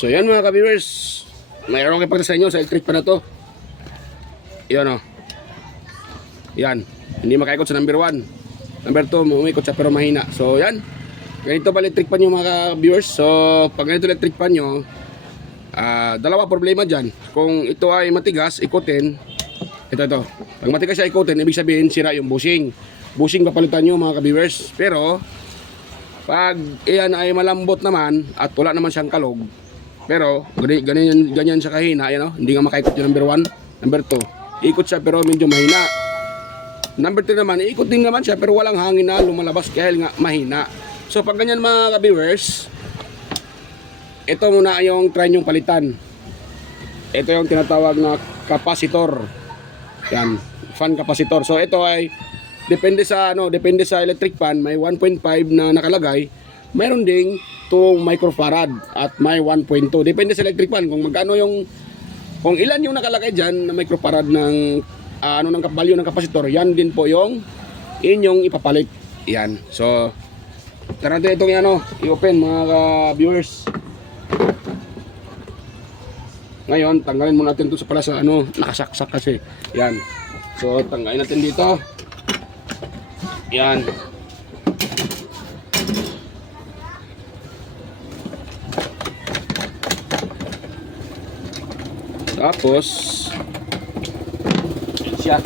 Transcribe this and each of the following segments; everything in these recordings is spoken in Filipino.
So yan mga ka-viewers, mayroon kayo pagka sa inyo sa electric pan na to. Yan o. Yan, hindi makaikot sa number 1. Number 2, umikot siya pero mahina. So yan, ganito ba electric pan yung mga ka-viewers. So pag ganito electric pan nyo, dalawa problema dyan. Kung ito ay matigas, ikutin. Ito. Pag matigas siya ikutin, ibig sabihin sira yung bushing. Bushing papalitan nyo mga ka-viewers. Pero pag iyan ay malambot naman at wala naman siyang kalog, pero ganyan siya kahina, yan, hindi nga makaikot yung number 1. Number 2, ikot siya pero medyo mahina. Number 3 naman, ikot din naman siya pero walang hangin na lumalabas dahil nga mahina. So pag ganyan mga ka-viewers, ito muna yung try nyong palitan. Ito yung tinatawag na capacitor. Yan, fan capacitor. So ito ay depende sa electric fan, may 1.5 na nakalagay. Mayroon ding 2 microfarad at may 1.2. Depende sa electric fan kung magkano kung ilan yung nakalagay diyan na microfarad ng ng value ng kapasitor. Yan din po yung inyong ipapalit. Yan. So tara natin itong i-open mga viewers. Ngayon, tanggalin muna natin ito sa pala sa nakasaksak kasi. Yan. So tanggalin natin dito. Yan. Tapos yan siya.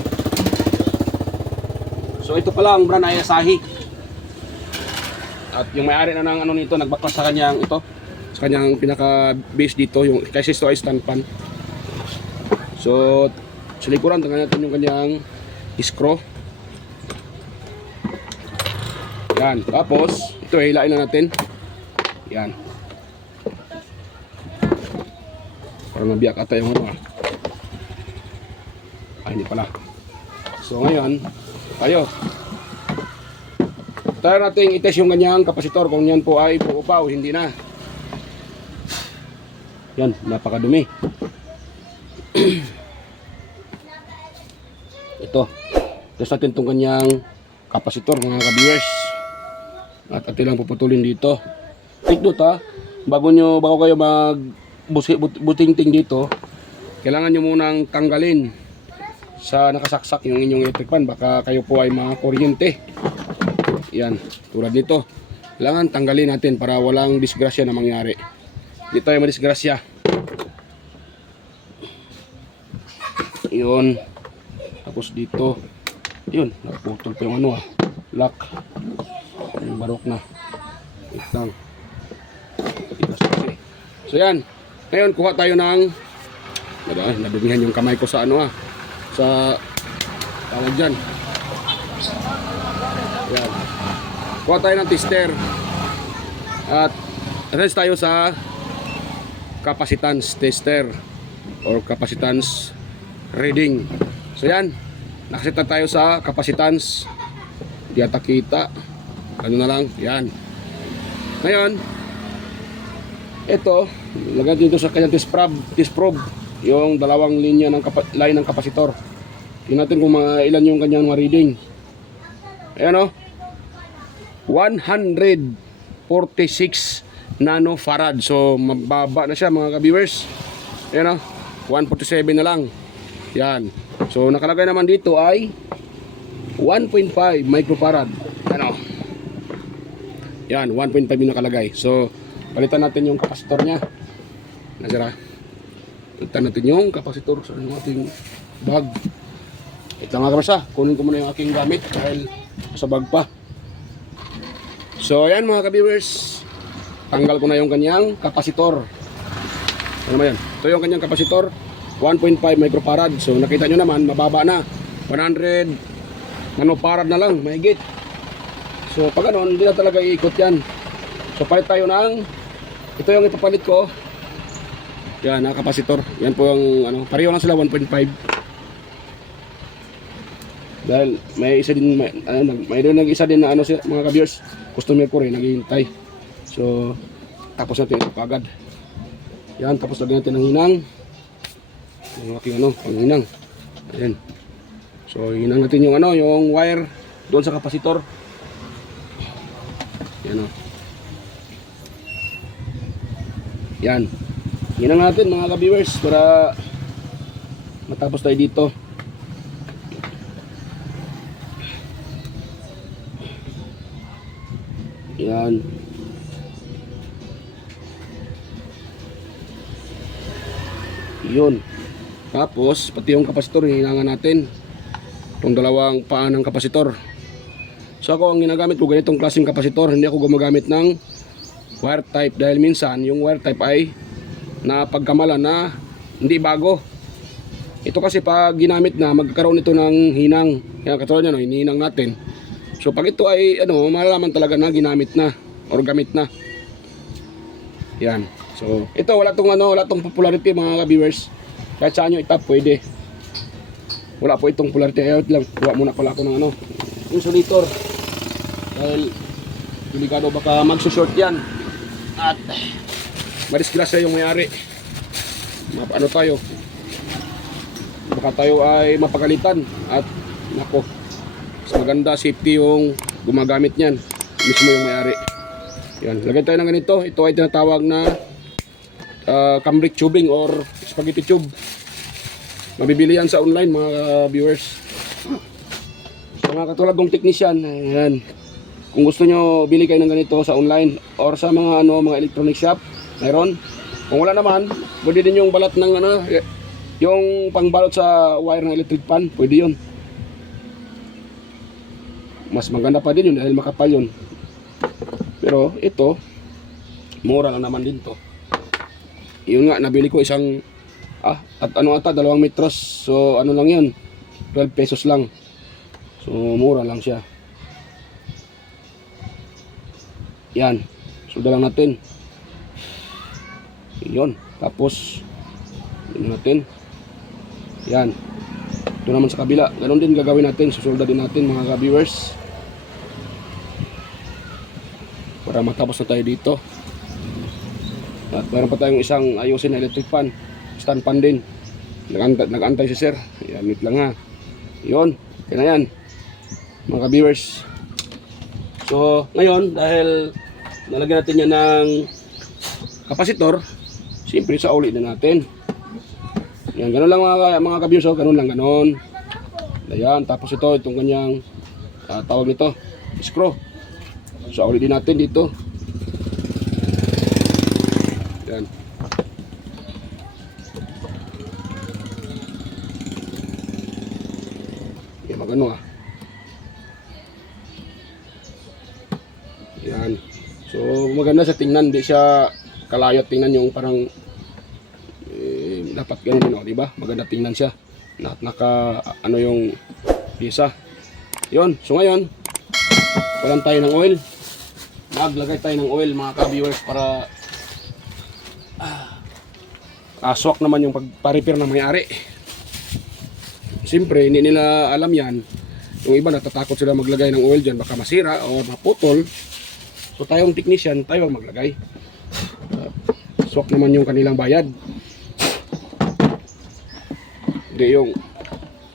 So ito pala ang brand ay Asahi. At yung may-ari na ng nito nagbaklas sa kanyang sa kanyang pinaka base dito, yung kasi ito ay stand fan. So sa likuran tanggalin natin yung kanyang screw. Yan, tapos ito hilain na natin. Yan. Parang nabiyak ata yung hindi pala. So ngayon, tayo natin i-test yung kanyang kapasitor kung yan po ay buo pa o hindi na. Yan, napakadumi. Ito, test natin itong kanyang kapasitor mga ka-viewers. At ito lang puputulin dito. Take note bago kayo buting-ting dito, kailangan nyo munang tanggalin sa nakasaksak yung inyong electric fan. Baka kayo po ay mga kuryente. Yan, tulad nito. Kailangan tanggalin natin para walang disgrasya na mangyari. Hindi tayo madisgrasya. Yun. Tapos dito, yun, naputol pa yung lock. Yung barok na. Wait lang. So yan. Ngayon kuha tayo ng nadumihan yung kamay ko sa sa tawag dyan. Yan. Kuha tayo ng tester. At rest tayo sa capacitance tester or capacitance reading. So yan. Nakaset na tayo sa capacitance. Di ata kita. Ano na lang. Yan. Ngayon, ito, lagyan dito sa kanyang test probe, yung dalawang linya ng line ng kapasitor. Tingnan natin kung ilan yung kanyang reading. Ayan 146 nanofarad. So mababa na siya mga ka-viewers. Ayan 147 na lang. Yan. So nakalagay naman dito ay 1.5 microfarad. Yan, 1.5 yung nakalagay. So palitan natin yung kapasitor niya. Nasira. Palitan natin yung kapasitor sa ating bag. Ito mga kabarsa, kunin ko muna yung aking gamit dahil sa bag pa. So ayan mga ka-viewers, tanggal ko na yung kanyang kapasitor. Ano ba yan? Ito yung kanyang kapasitor, 1.5 microfarad. So nakita nyo naman, mababa na, 100 nanofarad na lang, mahigit. So pag hindi na talaga iikot yan. So palit tayo ng, ito yung ipapalit ko. Yan, kapasitor. Yan po yung pareho lang sila 1.5. Dahil may isa din nag-isa din na mga ka-viewers, customer ko rin naghihintay. So tapos natin ito kagad. Yan, tapos lagyan natin ng hinang. Yung aking hinang. Ayan. So hinang natin yung yung wire doon sa kapasitor. Yan Yan. Yan lang natin mga ka-viewers para matapos tayo dito. Yan. Yun. Tapos, pati yung kapasitor, hihinangan natin. Itong dalawang paa ng kapasitor. So ako, ang ginagamit ko, ganitong klaseng kapasitor. Hindi ako gumagamit ng wire type. Dahil minsan, yung wire type ay napagkamalan na hindi bago. Ito kasi pag ginamit na, magkakaroon ito ng hinang. Kaya katulad nyo, hinihinang natin. So pag ito ay, malalaman talaga na ginamit na. Or gamit na. Yan. So, ito wala tong popularity mga ka-viewers. Kahit saan nyo itap, pwede. Wala po itong popularity. Ayot lang. Kuha muna pala ako ng insulator. Dahil delikado baka magsushort yan. At madisgrasya yung may-ari. Ano tayo? Baka tayo ay mapagalitan. At nako, mas maganda safety yung gumagamit niyan. Mismo yung may-ari. Yan. Lagay tayo ng ganito. Ito ay tinatawag na cambric tubing or spaghetti tube. Mabibili yan sa online mga viewers. So, mga katulad kong technician, ayan. Kung gusto nyo bili kayo ng ganito sa online or sa mga mga electronic shop, mayroon. Kung wala naman, pwede din yung balat ng yung pangbalot sa wire ng electric pan, pwede yun. Mas maganda pa din yun dahil makapal yun. Pero ito, mura lang naman din to. Yun nga, nabili ko isang at 2 metros. So ano lang yun, 12 pesos lang. So mura lang siya. Yan, suda lang natin. Yun, tapos yun natin. Yan, ito naman sa kabila, ganun din gagawin natin. Susulda din natin mga ka-viewers para matapos na tayo dito. At meron pa tayong isang ayusin na electric fan, stand fan din. Nag-antay si sir. Yan, wait lang ha. Yun, kaya na yan mga ka-viewers. So ngayon, dahil nalagyan natin yan ng kapasitor, siyempre sa uli na natin. Yan, ganun lang mga ka-viewers. So, ganun lang, ganun. Ayan, tapos itong kanyang tawag nito, screw. So uli din natin dito. Yan. Yan, magano Yan. So maganda sa tingnan, di siya kalayot tingnan yung parang dapat ganun di ba? Maganda tingnan siya. Naka yung pisa. Yon. So ngayon, walang tayo ng oil. Maglagay tayo ng oil mga ka-viewers para swak naman yung pagpa-repair ng may-ari. Siyempre, hindi nila alam yan. Yung iba natatakot sila maglagay ng oil dyan, baka masira o maputol. So tayong technician, tayo maglagay. Swak naman yung kanilang bayad. Hindi yung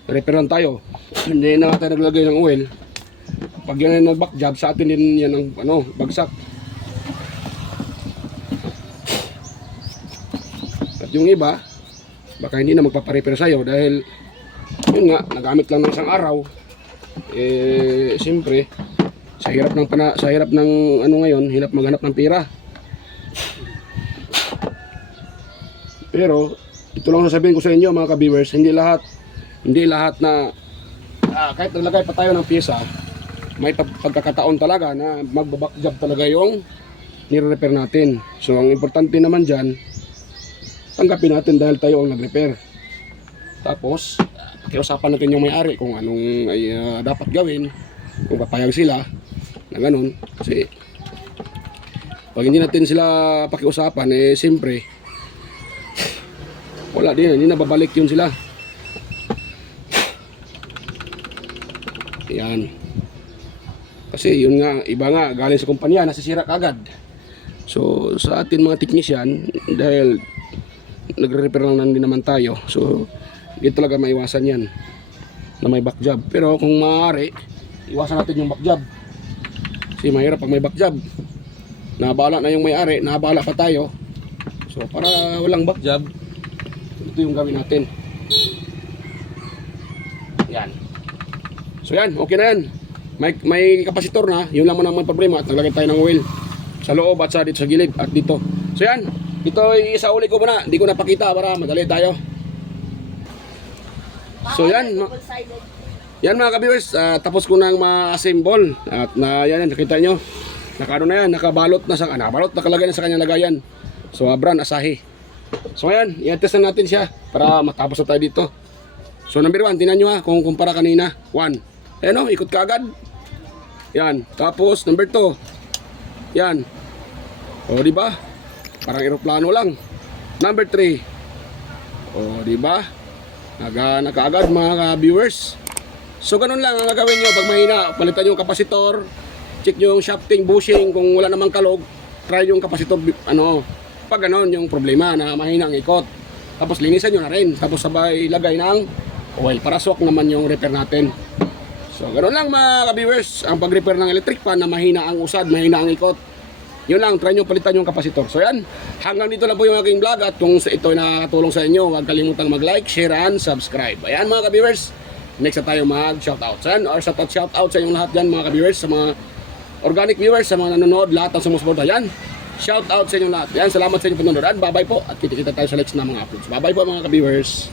repair lang tayo. Hindi na tayo naglagay ng oil. Pag yan ay nag-back job, sa atin din yan ang bagsak. At yung iba, baka hindi na magpaparepair sa'yo dahil yun nga, nagamit lang ng isang araw. Siyempre, sa hirap ng ngayon, hirap maghanap ng pera. Pero ito lang sasabihin ko sa inyo mga ka-viewers, hindi lahat na kahit naglagay pa tayo ng pyesa, may pagkakataon talaga na magbaback job talaga yung nire-repair natin. So ang importante naman dyan, tanggapin natin dahil tayo ang nag-repair. Tapos pakiusapan natin yung may-ari kung anong ay dapat gawin, kung papayag sila na ganun. Kasi pag hindi natin sila pakiusapan, siyempre wala din, hindi na babalik yun sila. Yan. Kasi yun nga, iba nga, galing sa kumpanya, nasisira kagad. So sa atin mga technician, dahil nagre-repair lang din naman tayo, so hindi talaga maiwasan yan na may back job. Pero kung maaari, iwasan natin yung back job. Kasi mahirap pag may back job. Naabala na yung may-ari, naabala pa tayo. So para walang back job, ito yung gawin natin. Yan. So yan, okay na yan. May kapasitor na, yun lang man ang may problema at naglagay tayo ng oil sa loob at dito sa gilid at dito. So yan, ito ay isa uli ko muna, hindi ko napakita para madali tayo. So yan, yan mga ka-viewers, tapos ko nang ma-assemble at na yan, nakita nyo. Nakano na yan, nakabalot na sa nakabalot, nakalagay na sa kanyang lagayan. So brand Asahi. So ayan, i-test na natin siya para matapos na tayo dito. So number 1, tingnan nyo ha, kung kumpara kanina. 1. Ayan o, ikot ka agad. Yan. Tapos number 2. Yan. O diba? Parang eroplano lang. Number 3. O diba? Nakaagad mga viewers. So ganun lang ang gagawin nyo pag mahina. Palitan yung kapasitor. Check nyo yung shafting, bushing. Kung wala namang kalog, try yung kapasitor. Pag ganun yung problema na mahina ang ikot. Tapos linisan nyo na rin. Tapos sabay lagay ng oil para swak naman yung repair natin. So ganoon lang mga ka-viewers, ang pag-repair ng electric fan na mahina ang usad, mahina ang ikot. Yun lang, try nyo palitan yung kapasitor. So yan, hanggang dito lang po yung aking vlog at kung ito ay nakakatulong sa inyo, huwag kalimutang mag-like, share, and subscribe. Ayan mga ka-viewers, next na tayo mag-shoutout. So yan, or shoutout sa inyong lahat dyan mga ka-viewers, sa mga organic viewers, sa mga nanonood, lahat ng sumusuporta. Yan, shoutout sa inyong lahat. Yan, salamat sa inyong panonood. Bye-bye po at kita-kita tayo sa next na mga uploads. Bye-bye po mga ka-viewers.